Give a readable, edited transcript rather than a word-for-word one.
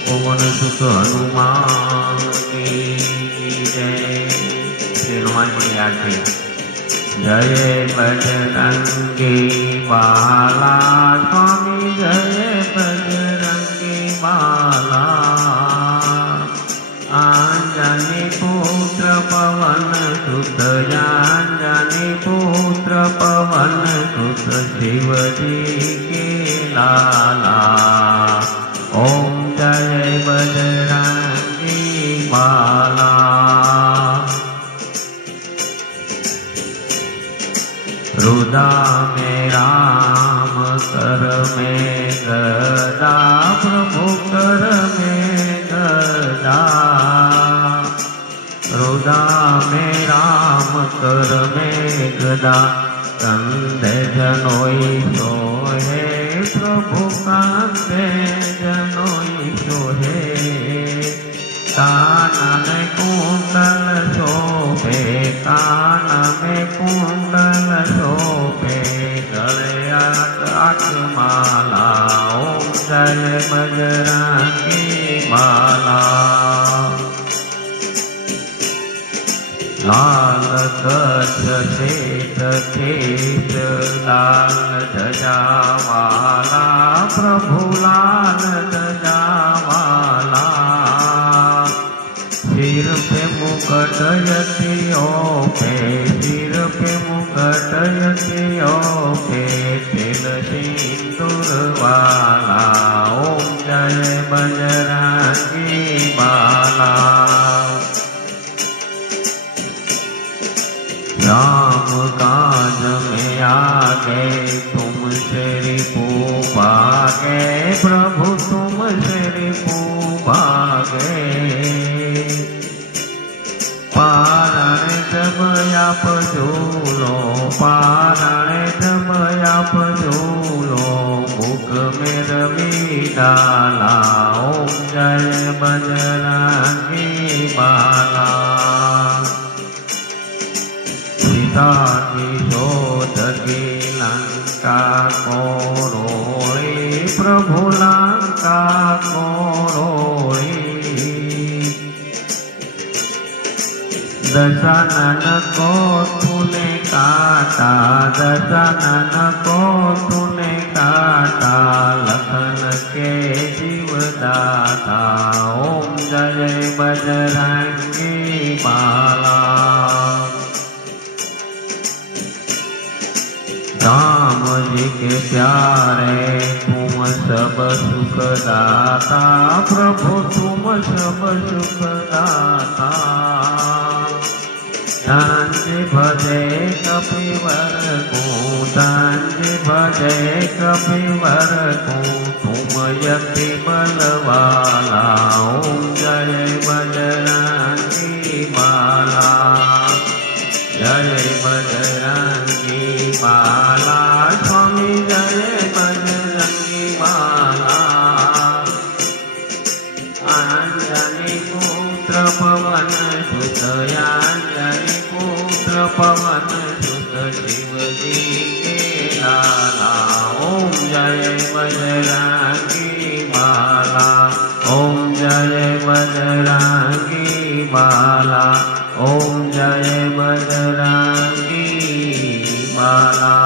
पवन सुत हनुमान की जय। श्री हनुमान जी याद है। जय बजरंगी बाला स्वामी जय बजरंगी बाला। आंजनी पुत्र पवन सुत आंजनी पुत्र पवन सुत शिव जी के लाला। ओम जय बजरंगी बाला। हृदय में राम कर में गदा प्रभु कर में गदा। हृदय में राम कर में गदा। कंधे जनोई सोहे प्रभु कंधे जनोई सोहे। कान में कुंडल शोभे कान में कुंडल शोभे। गले माला। ओम जय बजरंगी माला। लाल कच्छ श्वेत लाल ध्वजा वाला प्रभु लाल ध्वजा वाला। सिर पे मुकुट यतियों पे सिर पे मुकुट यतियों पे तिल सिंदूर वाला। ओम जय बजरंगी बाला। राम काज में आगे तुम श्री भागे प्रभु तुम श्री भागे। पारण जब आप झूलो पारण जब आप झूलो मुख में रवि डाला। ओम जय बजरंगी बाला। सीता की शोध की लंका को रोड़ी प्रभु लंका को रोड़ी। दशनन को तूने काटा दशनन को तूने काटा लखन के जीवदाता। ओम जय बजरंगी बाला। राम जी के प्यारे तुम सब सुख दाता प्रभु तुम सब सुख दाता। धन्य भजे कपिवर को धन्य भजे कपिवर को तुम यति बलवाला। ओम जय बजरंगी बाला। जय बजरंगी बाला स्वामी जय बजरंगी बाला। आंजनी पुत्र पवन सुत आंजनी पुत्र पवन सुत शिव जी के लाला। ओम जय बजरंगी बाला। ओम जय बजरंगी बाला। ओम जय बजरंगी बाला।